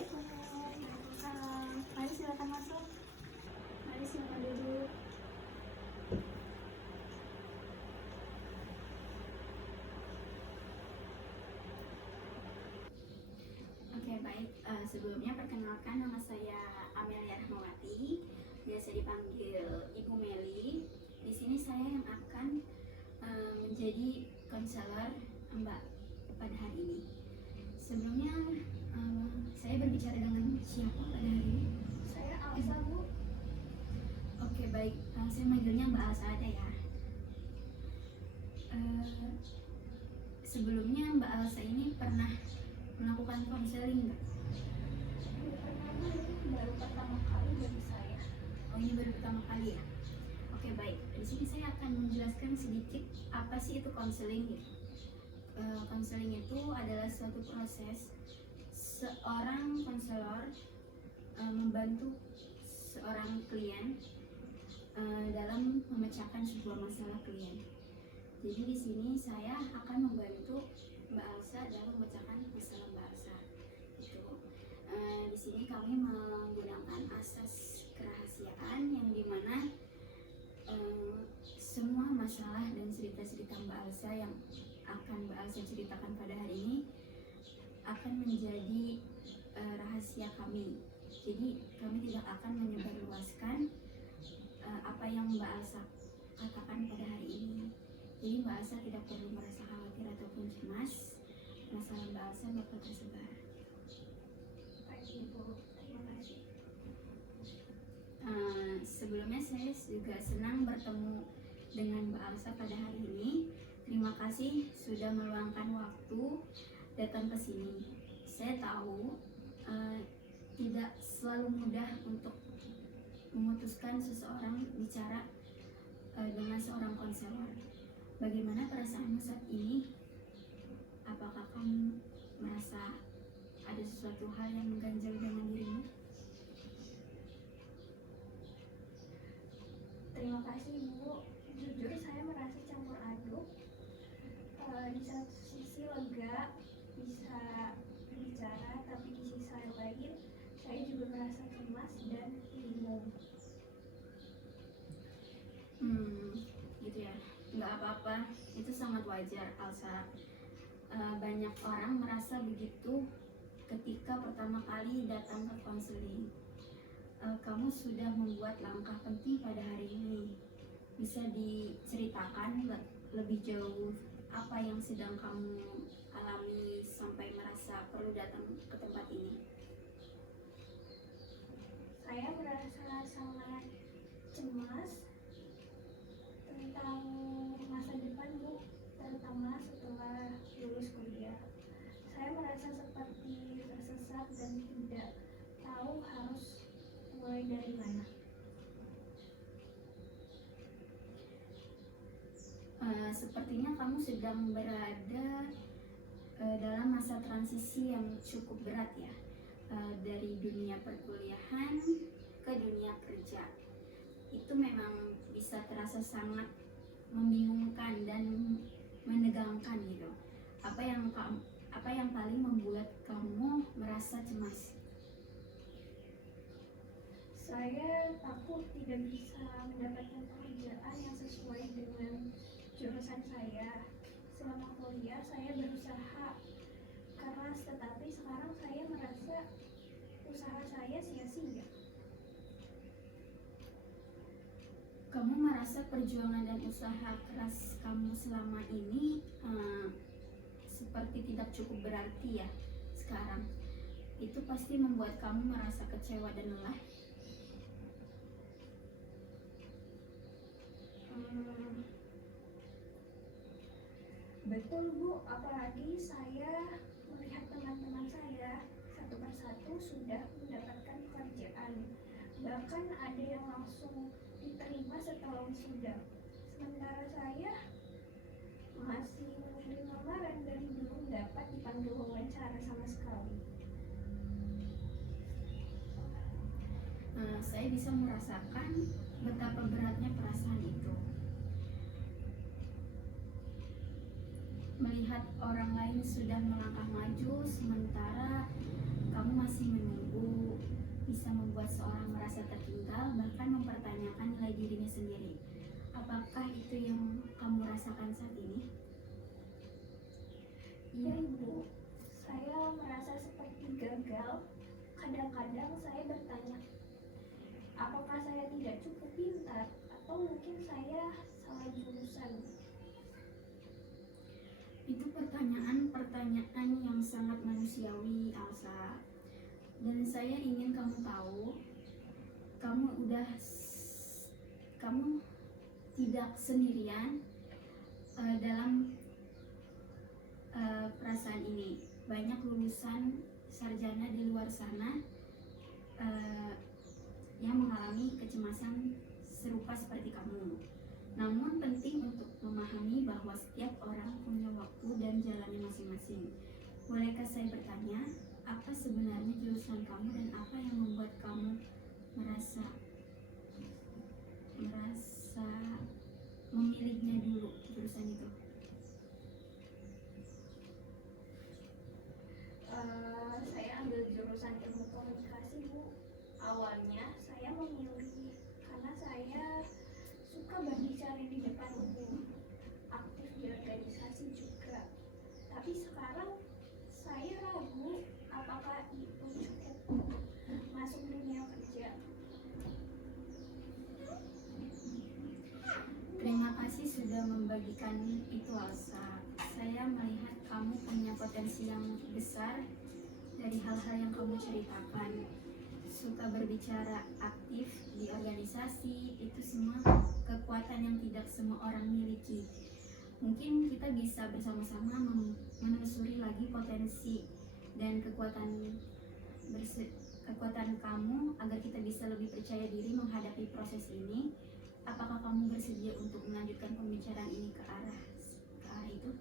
Assalamualaikum. Waalaikumsalam. Mari silakan masuk. Mari silakan duduk. Oke, baik. Sebelumnya perkenalkan, nama saya Amelia Rahmawati, biasa dipanggil Ibu Meli. Di sini saya yang akan menjadi konselor Mbak pada hari ini. Sebelumnya saya berbicara dengan siapa pada hari ini? Saya Alsa, Bu. Oke, baik. Saya manggilnya Mbak Alsa aja ya. Sebelumnya Mbak Alsa ini pernah melakukan konseling nggak? Baru pertama kali bagi saya. Oh, ini baru pertama kali ya? Oke, baik. Di sini saya akan menjelaskan sedikit apa sih itu konseling gitu. Konseling itu adalah suatu proses seorang konselor membantu seorang klien dalam memecahkan sebuah masalah klien. Jadi di sini saya akan membantu Mbak Alsa dalam memecahkan masalah Mbak Alsa. Gitu. Di sini kami menggunakan asas kerahasiaan yang dimana semua masalah dan cerita-cerita Mbak Alsa yang akan Mbak Alsa ceritakan pada hari ini akan menjadi rahasia kami. Jadi kami tidak akan menyebarluaskan apa yang Mbak Alsa katakan pada hari ini. Jadi Mbak Alsa tidak perlu merasa khawatir ataupun cemas, masalah Mbak Alsa bakal tersebar. Baik, Ibu. Terima kasih. Sebelumnya saya juga senang bertemu dengan Mbak Alsa pada hari ini. Terima kasih sudah meluangkan waktu datang ke sini. Saya tahu tidak selalu mudah untuk memutuskan seseorang bicara dengan seorang konselor. Bagaimana perasaanmu saat ini? Apakah kamu merasa ada sesuatu hal yang mengganjal dalam dirimu? Terima kasih, Bu. Jujur saya merasa campur aduk. Di satu sisi lega bisa berbicara, tapi di sisi lain saya juga merasa cemas dan bingung. Gitu ya. Nggak apa-apa, itu sangat wajar, Alsa. Banyak orang merasa begitu ketika pertama kali datang ke konseling. Kamu sudah membuat langkah penting pada hari ini. Bisa diceritakan lebih jauh apa yang sedang kamu alami sampai merasa perlu datang ke tempat ini? Saya merasa sangat cemas tentang masa depan, Bu, terutama setelah lulus kuliah. Saya merasa seperti tersesat dan tidak tahu harus mulai dari mana. Sepertinya kamu sedang berada dalam masa transisi yang cukup berat ya, dari dunia perkuliahan ke dunia kerja. Itu memang bisa terasa sangat membingungkan dan menegangkan gitu. Apa yang paling membuat kamu merasa cemas? Saya takut tidak bisa mendapatkan pekerjaan yang sesuai dengan jurusan saya. Selama kuliah saya berusaha keras, tetapi sekarang saya merasa usaha saya sia-sia. Kamu merasa perjuangan dan usaha keras kamu selama ini seperti tidak cukup berarti ya sekarang. Itu pasti membuat kamu merasa kecewa dan lelah. Betul, Bu, apalagi saya melihat teman-teman saya satu persatu sudah mendapatkan pekerjaan. Bahkan ada yang langsung diterima setelah wisuda. Sementara saya masih menunggu lamaran dan belum dapat dipanggil wawancara sama sekali. Saya bisa merasakan betapa beratnya perasaan itu. Melihat orang lain sudah melangkah maju, sementara kamu masih menunggu bisa membuat seorang merasa tertinggal, bahkan mempertanyakan nilai dirinya sendiri. Apakah itu yang kamu rasakan saat ini? Iya Ibu, saya merasa seperti gagal. Kadang-kadang saya bertanya, apakah saya tidak cukup pintar atau mungkin saya salah jurusan? Itu pertanyaan-pertanyaan yang sangat manusiawi, Elsa. Dan saya ingin kamu tahu, kamu tidak sendirian dalam perasaan ini. Banyak lulusan sarjana di luar sana yang mengalami kecemasan serupa seperti kamu. Namun penting untuk memahami bahwa setiap orang punya waktu dan jalannya masing-masing. Bolehkah saya bertanya, apa sebenarnya jurusan kamu dan apa yang membuat kamu merasa memilihnya dulu jurusan itu? Saya ambil jurusan ilmu komunikasi Bu. Awalnya saya memilih karena saya suka berbicara di depan umum, aktif di organisasi juga. Tapi sekarang saya ragu apakah itu cukup untuk masuk dunia kerja. Terima kasih sudah membagikan itu, Elsa. Saya melihat kamu punya potensi yang besar dari hal-hal yang kamu ceritakan. Suka berbicara, aktif di organisasi, itu semua kekuatan yang tidak semua orang miliki. Mungkin kita bisa bersama-sama menelusuri lagi potensi dan kekuatan kamu agar kita bisa lebih percaya diri menghadapi proses ini. Apakah kamu bersedia untuk melanjutkan pembicaraan ini ke arah itu?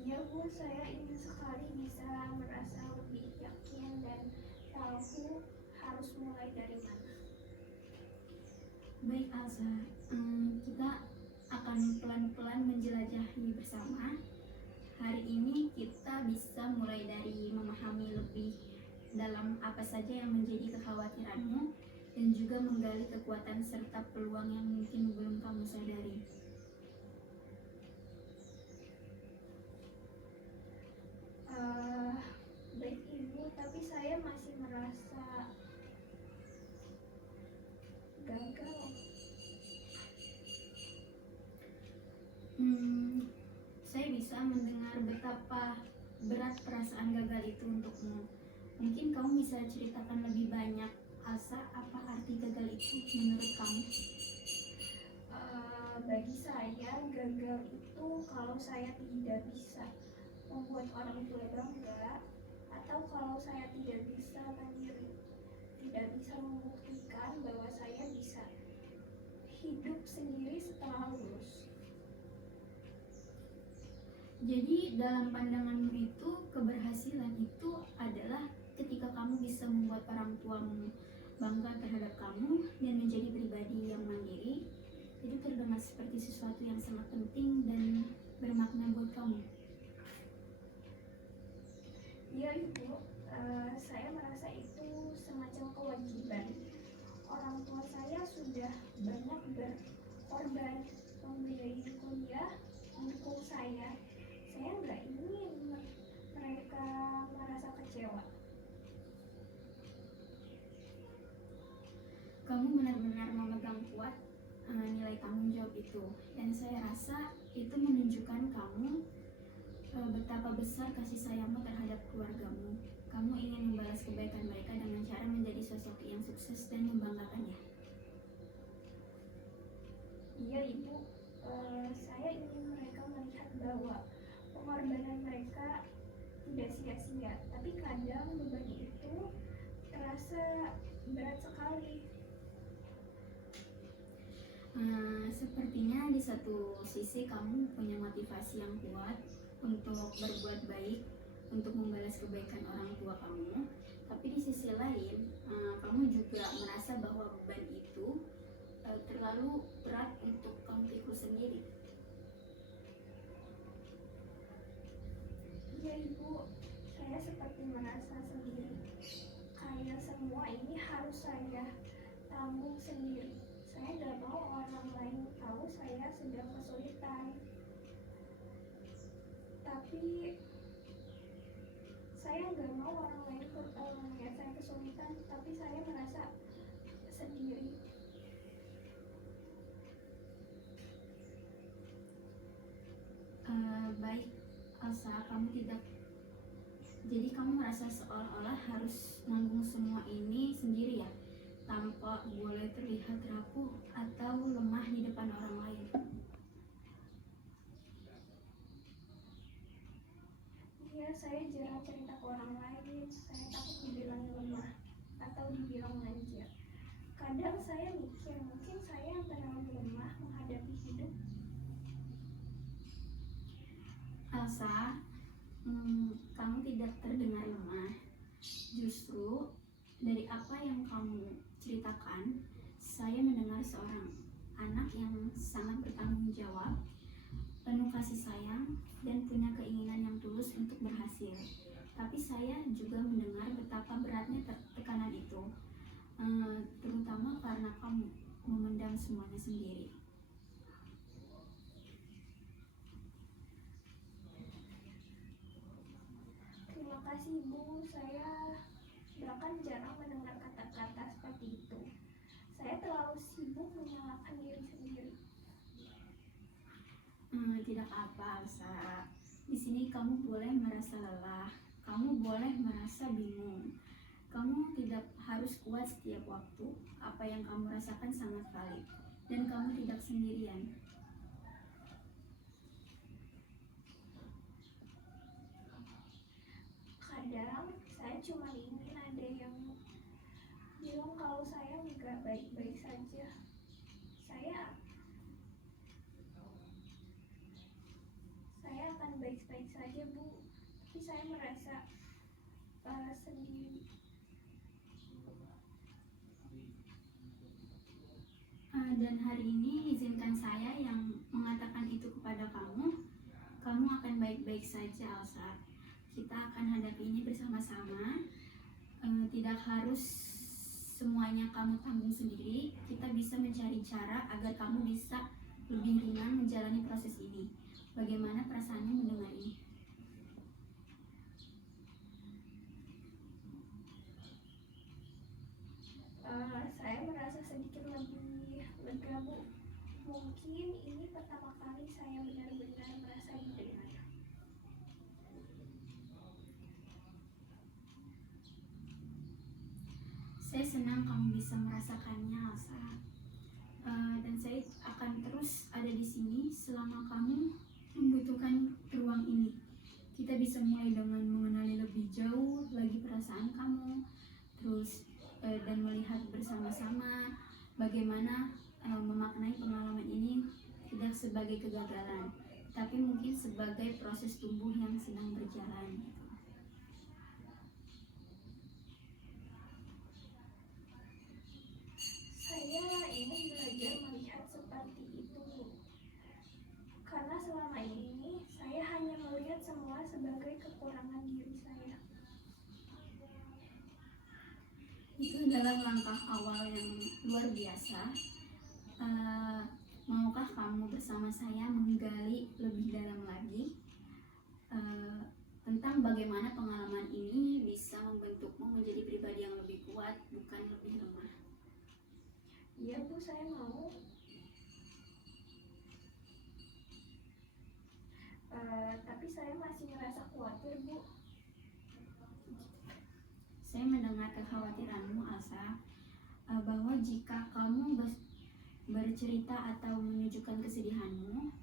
Iya Bu, saya ingin sekali bisa merasa lebih yakin dan tahu harus mulai dari mana. Baik Elsa, kita akan pelan-pelan menjelajahi bersama. Hari ini kita bisa mulai dari memahami lebih dalam apa saja yang menjadi kekhawatiranmu dan juga menggali kekuatan serta peluang yang mungkin belum kamu sadari. Baik Ibu, tapi saya masih merasa gagal. Saya bisa mendengar betapa berat perasaan gagal itu untukmu. Mungkin kamu bisa ceritakan lebih banyak, Elsa, apa arti gagal itu menurut kamu? Bagi saya, gagal itu kalau saya tidak bisa membuat orang tua bangga, atau kalau saya tidak bisa mandiri, tidak bisa membuktikan bahwa saya bisa hidup sendiri setelah lulus. Jadi dalam pandanganmu itu, keberhasilan itu adalah ketika kamu bisa membuat orang tuamu bangga terhadap kamu dan menjadi pribadi yang mandiri. Itu terdengar seperti sesuatu yang sangat penting dan bermakna buat kamu. Iya Ibu, saya merasa itu semacam kewajiban. Orang tua saya sudah banyak berkorban membiayai kuliah untuk saya. Saya nggak ingin mereka merasa kecewa. Kamu benar-benar memegang kuat nilai tanggung jawab itu, dan saya rasa itu menunjukkan kamu betapa besar kasih sayangmu terhadap keluargamu. Kamu ingin membalas kebaikan mereka dengan cara menjadi sosok yang sukses dan membanggakannya. Iya Ibu, saya ingin mereka melihat bahwa pengorbanan mereka tidak sia-sia, tapi kadang beban itu terasa berat sekali. Sepertinya di satu sisi kamu punya motivasi yang kuat untuk berbuat baik, untuk membalas kebaikan orang tua kamu. Tapi di sisi lain, kamu juga merasa bahwa beban itu terlalu berat untuk kamu pikul sendiri. Iya Ibu, saya seperti merasa sendiri. Kayak semua ini harus saya tanggung sendiri. Saya gak mau orang lain tahu saya sedang kesulitan. Tapi saya gak mau orang lain melihat saya kesulitan, tapi saya merasa sendiri. Baik, Elsa, jadi kamu merasa seolah-olah harus nanggung semua ini sendiri ya, tanpa boleh terlihat rapuh atau lemah di depan orang lain. Iya, saya jarang cerita ke orang lain. Saya takut dibilang lemah atau dibilang manja. Kadang saya mikir mungkin saya yang terlalu lemah menghadapi hidup. Elsa, kamu tidak terdengar lemah. Justru dari apa yang kamu ceritakan, saya mendengar seorang anak yang sangat bertanggung jawab, penuh kasih sayang, dan punya keinginan yang tulus untuk berhasil. Tapi saya juga mendengar betapa beratnya tekanan itu, terutama karena kamu memendam semuanya sendiri. Terima kasih Bu, saya bahkan jarang mendengar kata-kata seperti itu. Saya terlalu sibuk menyalahkan diri sendiri. Tidak apa, Elsa. Di sini kamu boleh merasa lelah, kamu boleh merasa bingung. Kamu tidak harus kuat setiap waktu. Apa yang kamu rasakan sangat valid, dan kamu tidak sendirian. Kadang saya cuma ingin ada yang bilang kalau saya nggak baik-baik saja. Saya akan baik-baik saja Bu, tapi saya merasa sendiri. Dan hari ini izinkan saya yang mengatakan itu kepada kamu. Kamu akan baik-baik saja, Elsa. Kita akan hadapi ini bersama-sama. Tidak harus semuanya kamu tanggung sendiri. Kita bisa mencari cara agar kamu bisa lebih ringan menjalani proses ini. Bagaimana perasaanmu mendengar ini? Saya merasa sedikit lebih lega Bu. Mungkin ini pertama kali saya benar-benar merasa didengar. Saya senang kamu bisa merasakannya, Elsa. Dan saya akan terus ada di sini selama kamu membutuhkan ruang ini. Kita bisa mulai dengan mengenali lebih jauh lagi perasaan kamu, terus dan melihat bersama-sama bagaimana memaknai pengalaman ini tidak sebagai kegagalan, tapi mungkin sebagai proses tumbuh yang sedang berjalan. Saya ingin belajar melihat seperti itu, karena selama ini saya hanya melihat semua sebagai kekurangan diri saya. Itu adalah langkah awal yang luar biasa. Maukah kamu bersama saya menggali lebih dalam lagi tentang bagaimana pengalaman ini bisa membentukmu menjadi pribadi yang lebih kuat, bukan lebih lemah? Iya Bu, saya mau. Tapi saya masih merasa khawatir Bu. Saya mendengar kekhawatiranmu, Elsa, bahwa jika kamu bercerita atau menunjukkan kesedihanmu,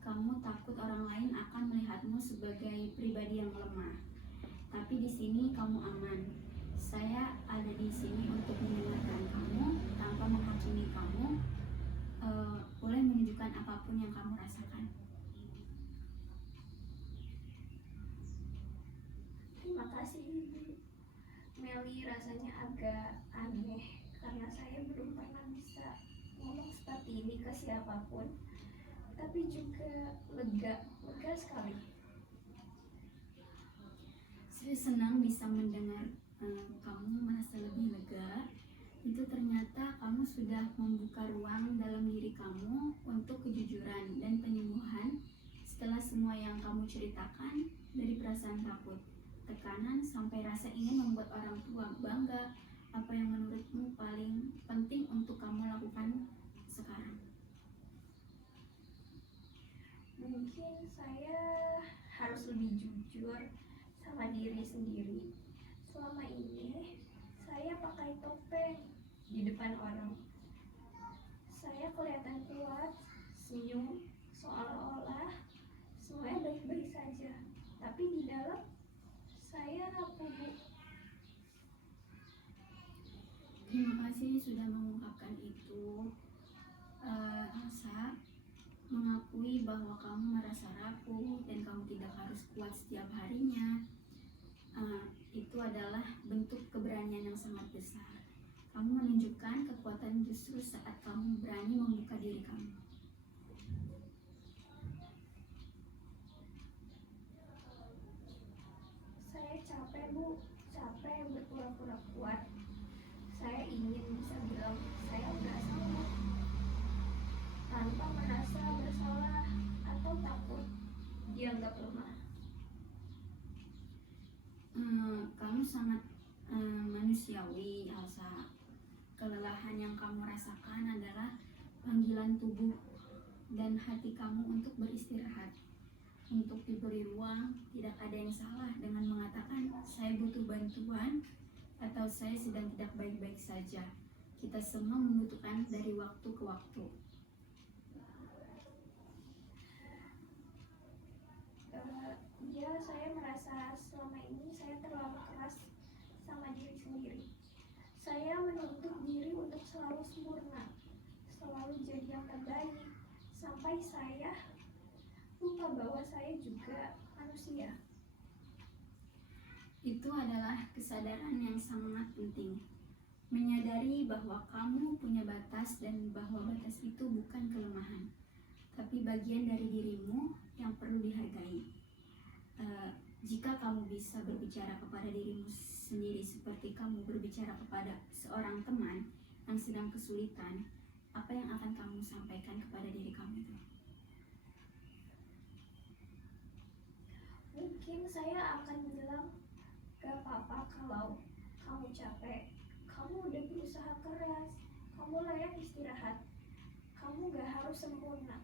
kamu takut orang lain akan melihatmu sebagai pribadi yang lemah. Tapi di sini kamu aman. Saya ada di sini untuk mendengarkan kamu tanpa menghakimi kamu. Boleh menunjukkan apapun yang kamu rasakan. Terima kasih Ibu. Meli, rasanya agak aneh karena saya belum pernah bisa ngomong seperti ini ke siapapun, tapi juga lega sekali. senang bisa mendengar kamu merasa lebih lega. Itu ternyata kamu sudah membuka ruang dalam diri kamu untuk kejujuran dan penyembuhan setelah semua yang kamu ceritakan, dari perasaan takut, tekanan, sampai rasa ingin membuat orang tua bangga. Apa yang menurutmu paling penting untuk kamu lakukan sekarang? Mungkin saya harus lebih jujur sama diri sendiri. Selama ini saya pakai topeng di depan orang. Saya kelihatan kuat, senyum, seolah-olah semuanya baik-baik saja. Tapi di dalam saya rapuh, Bu. Terima kasih sudah mengungkapkan itu. Elsa, mengakui bahwa kamu merasa rapuh dan kamu tidak harus kuat setiap harinya, itu adalah bentuk keberanian yang sangat besar. Kamu menunjukkan kekuatan justru saat kamu berani membuka diri kamu. Saya capek, Bu. Capek berpura-pura kuat. Saya ingin bisa bilang saya nggak salah tanpa merasa bersalah atau takut dianggap lemah. Kamu sangat manusiawi, Elsa. Kelelahan yang kamu rasakan adalah panggilan tubuh dan hati kamu untuk beristirahat, untuk diberi ruang. Tidak ada yang salah dengan mengatakan saya butuh bantuan atau saya sedang tidak baik-baik saja. Kita semua membutuhkan dari waktu ke waktu. Ya, saya merasa selama ini saya terlalu keras sama diri sendiri. Saya menuntut diri untuk selalu sempurna, selalu jadi yang terbaik, sampai saya lupa bahwa saya juga manusia. Itu adalah kesadaran yang sangat penting. Menyadari bahwa kamu punya batas dan bahwa batas itu bukan kelemahan, tapi bagian dari dirimu yang perlu dihargai. Jika kamu bisa berbicara kepada dirimu sendiri seperti kamu berbicara kepada seorang teman yang sedang kesulitan, apa yang akan kamu sampaikan kepada diri kamu itu? Mungkin saya akan bilang, gak apa-apa kalau kamu capek, kamu udah berusaha keras, kamu layak istirahat, kamu gak harus sempurna.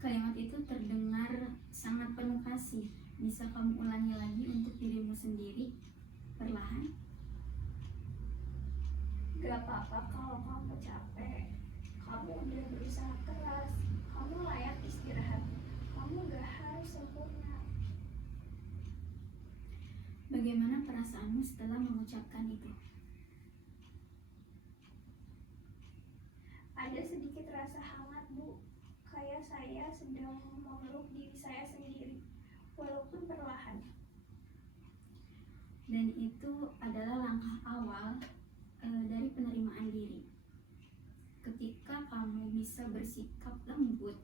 Kalimat itu terdengar sangat penuh kasih. Bisa kamu ulangi lagi untuk dirimu sendiri perlahan? Gak apa-apa kalau kamu capek, kamu udah berusaha keras, kamu layak istirahat, kamu gak harus sempurna. Bagaimana perasaanmu setelah mengucapkan itu? Ada sedikit rasa hangat, Bu. Kayak saya sedang memeluk diri saya sendiri, walaupun perlahan. Dan itu adalah langkah awal dari penerimaan diri. Ketika kamu bisa bersikap lembut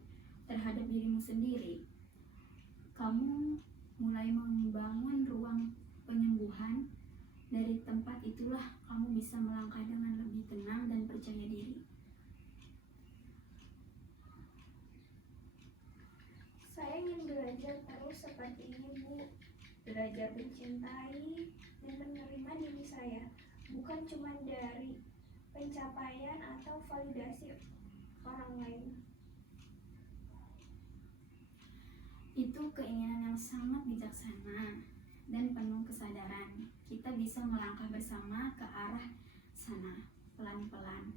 terhadap dirimu sendiri, kamu mulai membangun ruang penyembuhan. Dari tempat itulah kamu bisa melangkah dengan lebih tenang dan percaya diri. Saya ingin belajar terus seperti ini, Bu. Belajar mencintai dan menerima diri saya, bukan cuma dari pencapaian atau validasi orang lain. Itu keinginan yang sangat bijaksana dan penuh kesadaran. Kita bisa melangkah bersama ke arah sana, pelan-pelan,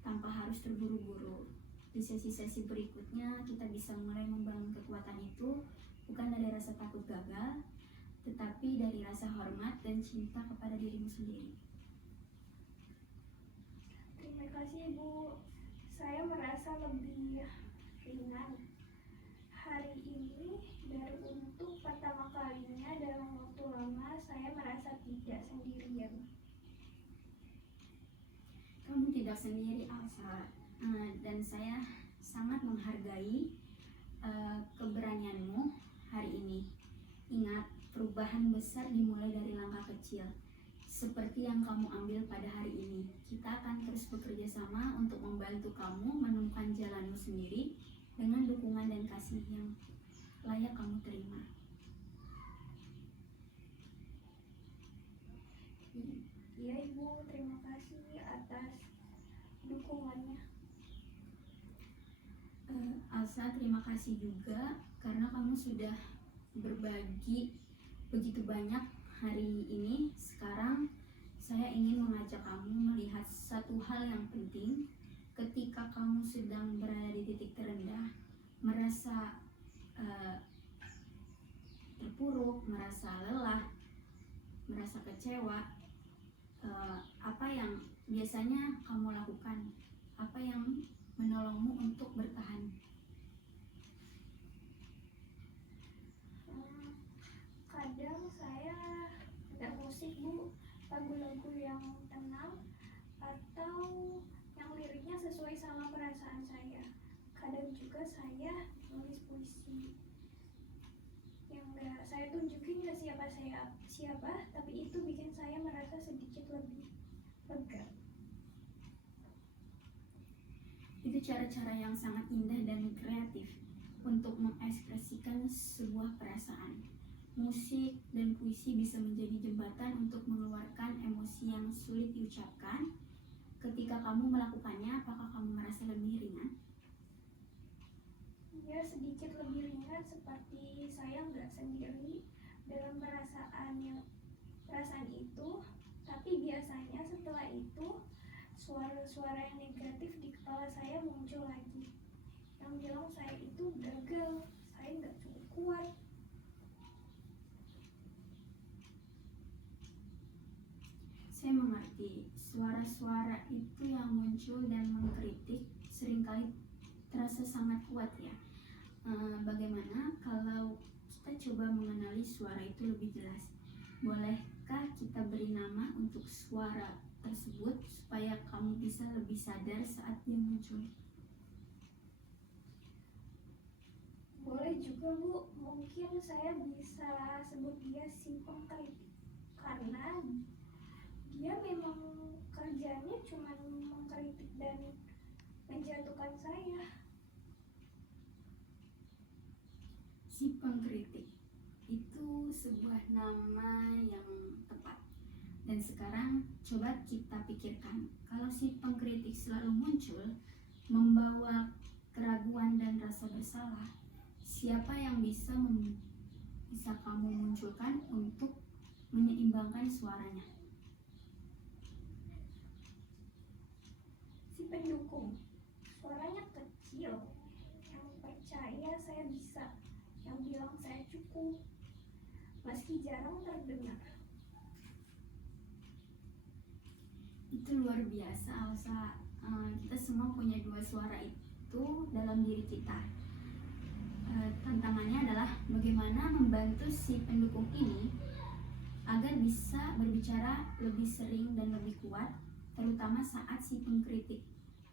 tanpa harus terburu-buru. Di sesi-sesi berikutnya kita bisa mulai membangun kekuatan itu bukan dari rasa takut gagal, tetapi dari rasa hormat dan cinta kepada dirimu sendiri. Terima kasih, Bu. Saya merasa lebih ringan. Hari ini baru untuk pertama kalinya dalam waktu lama saya merasa tidak sendirian. Kamu tidak sendiri, Elsa. Dan saya sangat menghargai keberanianmu hari ini. Ingat, perubahan besar dimulai dari langkah kecil. Seperti yang kamu ambil pada hari ini, kita akan terus bekerja sama untuk membantu kamu menemukan jalanmu sendiri dengan dukungan dan kasih yang layak kamu terima. Iya Ibu, terima kasih atas dukungannya. Alsa, terima kasih juga karena kamu sudah berbagi begitu banyak hari ini. Sekarang saya ingin mengajak kamu melihat satu hal yang penting. Ketika kamu sedang berada di titik terendah, merasa terpuruk, merasa lelah, merasa kecewa, apa yang biasanya kamu lakukan? Apa yang menolongmu untuk bertahan? Kadang saya dengar musik Bu, lagu-lagu yang tenang atau yang liriknya sesuai sama perasaan saya. Kadang juga saya nulis puisi yang gak saya tunjukin ke siapa, tapi itu bikin saya merasa sedikit lebih lega. Itu cara-cara yang sangat indah dan kreatif untuk mengekspresikan sebuah perasaan. Musik dan puisi bisa menjadi jembatan untuk mengeluarkan emosi yang sulit diucapkan. Ketika kamu melakukannya, apakah kamu merasa lebih ringan? Ya, sedikit lebih ringan, seperti saya nggak sendiri dalam perasaan itu. Tapi biasanya setelah itu suara-suara yang negatif di kepala saya muncul lagi, yang bilang saya itu gagal, saya nggak cukup kuat. Saya mengerti, suara-suara itu yang muncul dan mengkritik seringkali terasa sangat kuat ya. Bagaimana kalau kita coba mengenali suara itu lebih jelas? Bolehkah kita beri nama untuk suara tersebut supaya kamu bisa lebih sadar saat dia muncul? Boleh juga Bu, mungkin saya bisa sebut dia si pengkritik, karena dia memang kerjanya cuma mengkritik dan menjatuhkan saya. Si pengkritik itu sebuah nama yang tepat. Dan sekarang coba kita pikirkan, kalau si pengkritik selalu muncul membawa keraguan dan rasa bersalah, siapa yang bisa kamu munculkan untuk menyeimbangkan suaranya? Si pendukung, suaranya kecil, yang percaya saya bisa, yang bilang saya cukup, meski jarang terdengar. Itu luar biasa, Alsa. Kita semua punya dua suara itu dalam diri kita. Tantangannya adalah bagaimana membantu si pendukung ini agar bisa berbicara lebih sering dan lebih kuat, terutama saat si pengkritik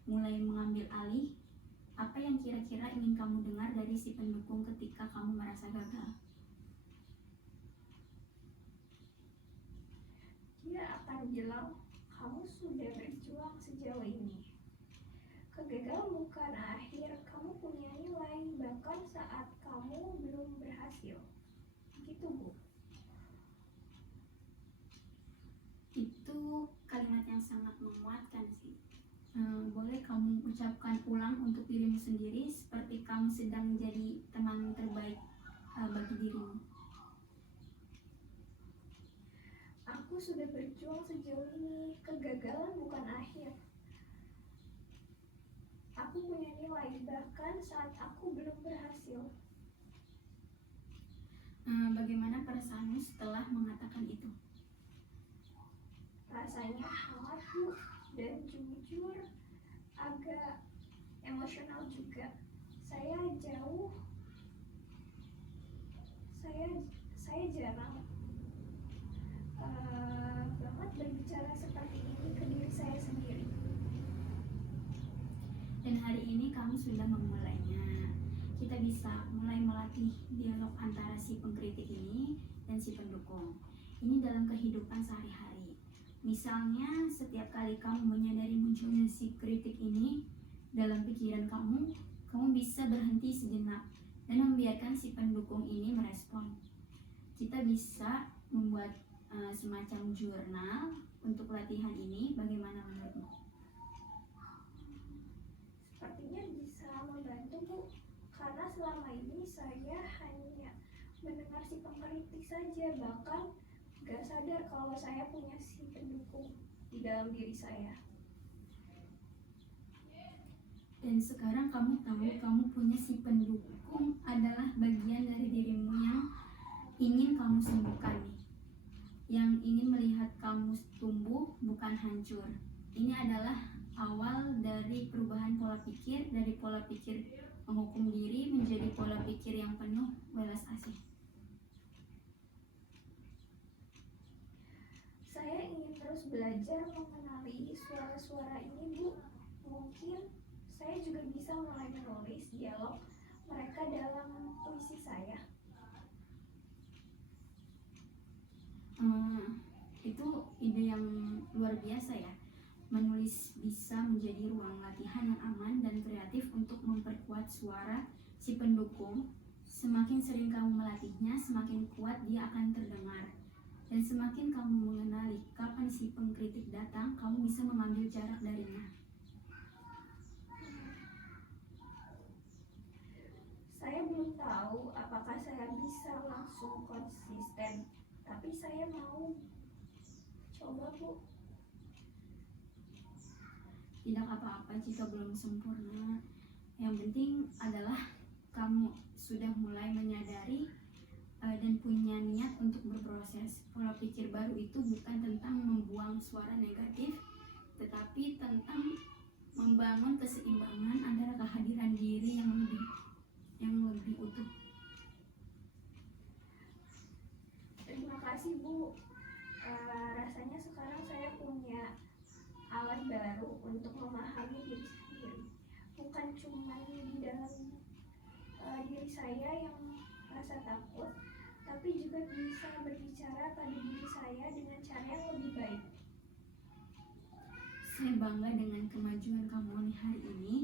mulai mengambil alih. Apa yang kira-kira ingin kamu dengar dari si pendukung ketika kamu merasa gagal? Dia akan bilang, kamu sudah berjuang sejauh ini. Kegagalan bukan akhir, kamu punya nilai, bahkan saat kamu belum berhasil. Gitu Bu. Itu kalimat yang sangat menguatkan sih. Boleh kamu ucapkan ulang untuk dirimu sendiri seperti kamu sedang menjadi teman terbaik bagi dirimu. Aku sudah berjuang sejauh ini, kegagalan bukan akhir. Aku punya nilai, bahkan saat aku belum berhasil. Bagaimana perasaanmu setelah mengatakan itu? Rasanya hangat Bu, dan jujur agak emosional juga. Saya jarang banget berbicara seperti ini ke diri saya sendiri. Dan hari ini kamu sudah memulainya. Kita bisa mulai melatih melatih dialog antara si pengkritik ini dan si pendukung. Ini dalam kehidupan sehari-hari. Misalnya setiap kali kamu menyadari munculnya si kritik ini dalam pikiran kamu, kamu bisa berhenti sejenak dan membiarkan si pendukung ini merespon. Kita bisa membuat semacam jurnal untuk latihan ini. Bagaimana menurutmu? Sepertinya bisa membantu, Bu. Karena selama ini saya hanya mendengar si pengkritik saja, bahkan gak sadar kalau saya punya si pendukung di dalam diri saya. Dan sekarang kamu tahu kamu punya si pendukung adalah bagian dari dirimu yang ingin kamu sembuhkan nih. Yang ingin melihat kamu tumbuh, bukan hancur. Ini adalah awal dari perubahan pola pikir, dari pola pikir menghukum diri menjadi pola pikir yang penuh welas asih. Saya ingin terus belajar mengenali suara-suara ini, Bu. Mungkin saya juga bisa mulai menulis dialog mereka dalam puisi saya. Itu ide yang luar biasa ya. Menulis bisa menjadi ruang latihan yang aman dan kreatif untuk memperkuat suara si pendukung. Semakin sering kamu melatihnya, semakin kuat dia akan terdengar. Dan semakin kamu mengenali kapan si pengkritik datang, kamu bisa mengambil jarak darinya. Saya belum tahu apakah saya bisa langsung konsisten, tapi saya mau coba, Bu. Tidak apa-apa jika belum sempurna. Yang penting adalah kamu sudah mulai menyadari dan punya niat untuk berproses. Pola pikir baru itu bukan tentang membuang suara negatif, tetapi tentang membangun keseimbangan antara kehadiran diri yang lebih utuh. Terima kasih, Bu. Rasanya sekarang saya punya alat baru untuk memahami diri sendiri. Bukan cuma di dalam diri saya yang merasa takut, tapi juga bisa berbicara pada diri saya dengan cara yang lebih baik. Saya bangga dengan kemajuan kamu nih hari ini.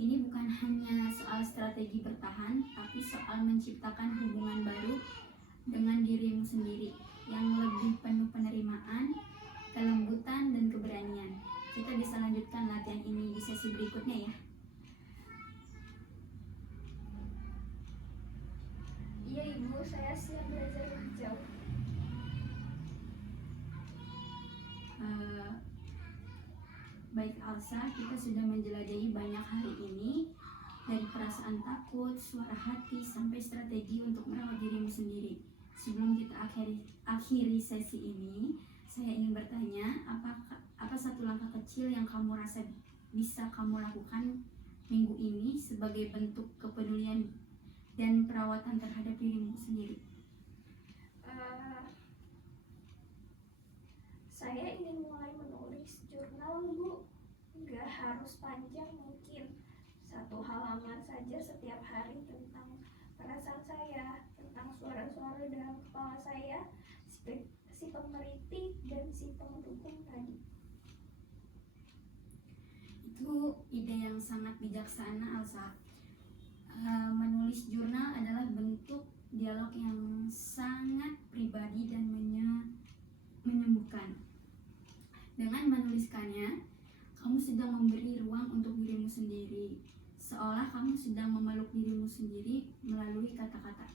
Ini bukan hanya soal strategi bertahan, tapi soal menciptakan hubungan baru dengan dirimu sendiri yang lebih penuh penerimaan, kelembutan, dan keberanian. Kita bisa lanjutkan latihan ini di sesi berikutnya ya. Iya, Ibu, saya siap belajar lebih jauh. Baik Alsa, kita sudah menjelajahi banyak hari ini, dari perasaan takut, suara hati, sampai strategi untuk merawat dirimu sendiri. Sebelum kita akhiri sesi ini, saya ingin bertanya, apa satu langkah kecil yang kamu rasa bisa kamu lakukan minggu ini sebagai bentuk kepedulian dan perawatan terhadap dirimu sendiri? Saya ingin mulai menulis jurnal, Bu. Nggak harus panjang, mungkin 1 halaman saja setiap hari tentang perasaan saya, tentang suara-suara dalam kepala saya, si pengkritik dan si pendukung tadi. Itu ide yang sangat bijaksana, Alsa. Menulis jurnal adalah bentuk dialog yang sangat pribadi dan menyembuhkan. Dengan menuliskannya, kamu sedang memberi ruang untuk dirimu sendiri, seolah kamu sedang memeluk dirimu sendiri melalui kata-kata.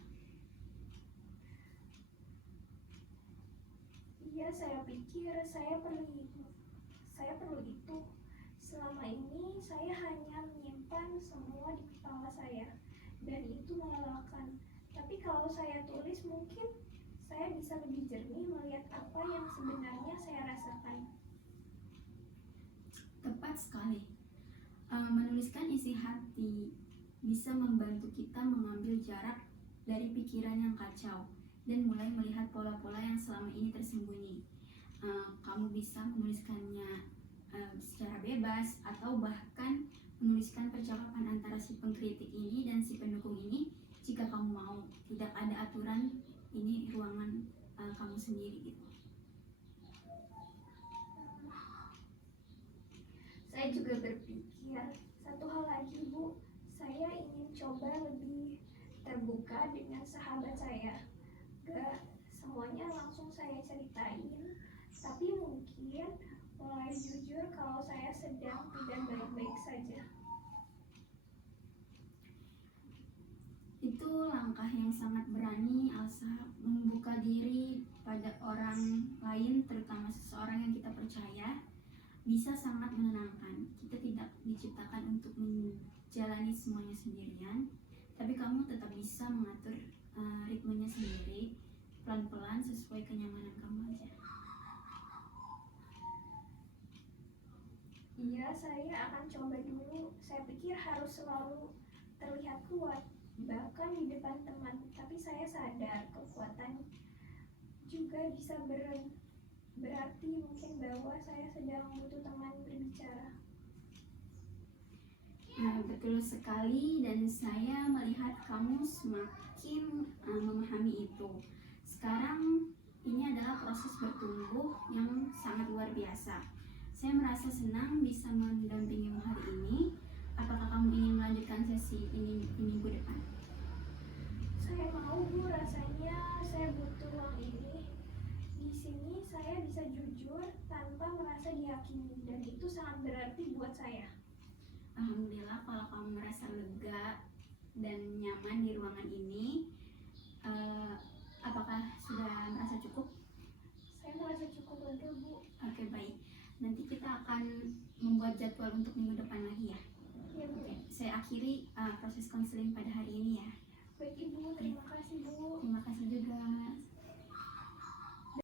Iya, saya pikir saya perlu itu. Selama ini saya hanya menyimpan semua di kepala saya, dan itu melelahkan. Tapi kalau saya tulis, mungkin saya bisa lebih jernih melihat apa yang sebenarnya saya rasakan. Tepat sekali. Menuliskan isi hati bisa membantu kita mengambil jarak dari pikiran yang kacau dan mulai melihat pola-pola yang selama ini tersembunyi. Kamu bisa menuliskannya secara bebas atau bahkan menuliskan percakapan antara si pengkritik ini dan si pendukung ini jika kamu mau. Tidak ada aturan, ini ruangan kamu sendiri gitu. Saya juga berpikir satu hal lagi, Bu. Saya ingin coba lebih terbuka dengan sahabat saya. Gak semuanya langsung saya ceritain, tapi mungkin mulai jujur kalau saya sedang tidak baik-baik saja. Itu langkah yang sangat berani, Elsa. Membuka diri pada orang lain, terutama seseorang yang kita percaya, bisa sangat menenangkan. Kita tidak diciptakan untuk menjalani semuanya sendirian, tapi kamu tetap bisa mengatur ritmenya sendiri, pelan-pelan sesuai kenyamanan kamu aja. Iya, saya akan coba dulu. Saya pikir harus selalu terlihat kuat, bahkan di depan teman. Tapi saya sadar kekuatan juga bisa berarti mungkin bahwa saya sedang butuh teman berbicara. Betul sekali, dan saya melihat kamu semakin memahami itu. Sekarang ini adalah proses bertumbuh yang sangat luar biasa. Saya merasa senang bisa mendampingimu hari ini. Apakah kamu ingin melanjutkan sesi ini di minggu depan? Saya mau, Bu. Rasanya saya butuh ruang ini. Di sini saya bisa jujur tanpa merasa dihakimi, dan itu sangat berarti buat saya. Alhamdulillah kalau kamu merasa lega dan nyaman di ruangan ini. Apakah sudah merasa cukup? Saya merasa cukup lega, Bu. Oke, baik. Nanti kita akan membuat jadwal untuk minggu depan lagi ya. Ya, Bu. Oke, saya akhiri proses konseling pada hari ini ya. Baik, Ibu. Terima kasih, Bu. Terima kasih juga.